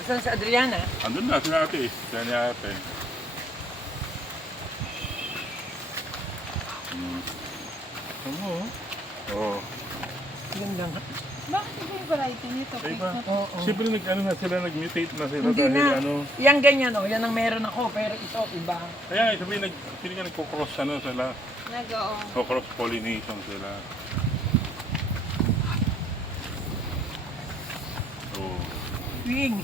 Asan si Adriana? Andun na, sila ate. Sila ni ate. Oo. Oo. Ganda nga. Bakit iba yung variety nito? Ay ba? Oo. Siyempre nag-ano na sila, nag-mutate na sila Hindi dahil na. ano. Yan ganyan o. Yan ang meron ako. Pero ito, iba. Kaya sabi sila nga nagko-cross ano sila. Nag-oo. Cross pollination sila. Oo. Wing.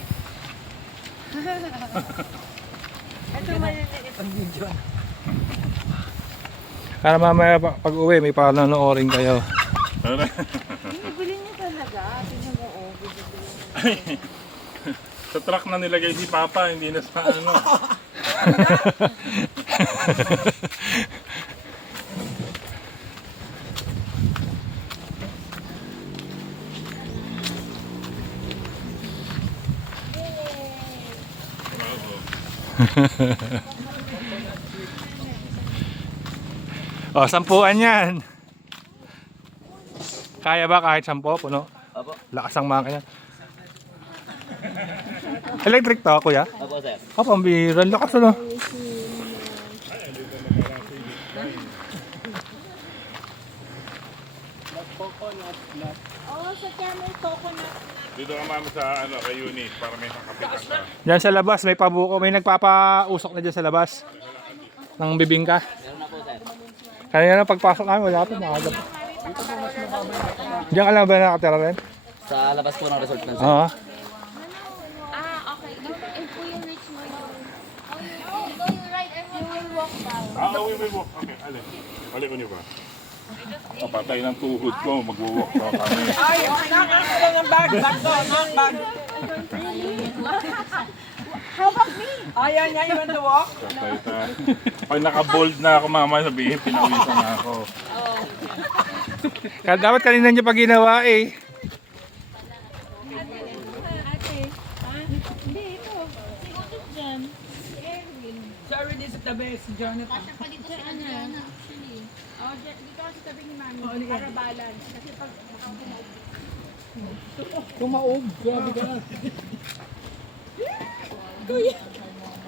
Ito maliliit. Ang video. Para mamaya pag uwi may panonoorin kayo. Ano na? Binibili niya talaga. Tingnan mo, oh. Binibili niya. Sa truck na nilagay si Papa, hindi na sa ano. O, 10 yan. Kaya ba kahit 10 puno? Opo. Lakas ang makina. Electric to, kuya? Opo, sir. O, pambira. Lakas ano. Oo, sa camel coconut. Dito ka mami sa ano, kay unit para may kakapitan ka. Diyan sa labas, may pabuko. May nagpapausok na dyan sa labas. Ng bibingka. Meron na po, sir. Kanina na pagpasok namin, wala pa. Nakagap. Diyan ka lang ba nakatira rin? Sa labas po ng resort na, sir. Oo. Okay. If we reach my goal, you go you right and we will walk down. We will walk. Okay, alin. Balik ko niyo ba? Papatay ng tuhod ko, magwo-walk pa kami. Ay, nakakala ng bag. Bag to. Bag. How about me? Ayaw niya. You want to walk? Patay ta. Pag naka-bold na ako mama, sabihin, pinawisan na ako. Kaya dapat kanina niya pa ginawa eh. Hindi, ito. Si Utos dyan. Si Erwin. Si already sa tabi. Si Jonathan. Dito si Adriana, actually. Oh, dito kasi tabi ni Mami. Oh, halika. Para balance. Kasi pag Kumaog. Grabe ka na. Kuya.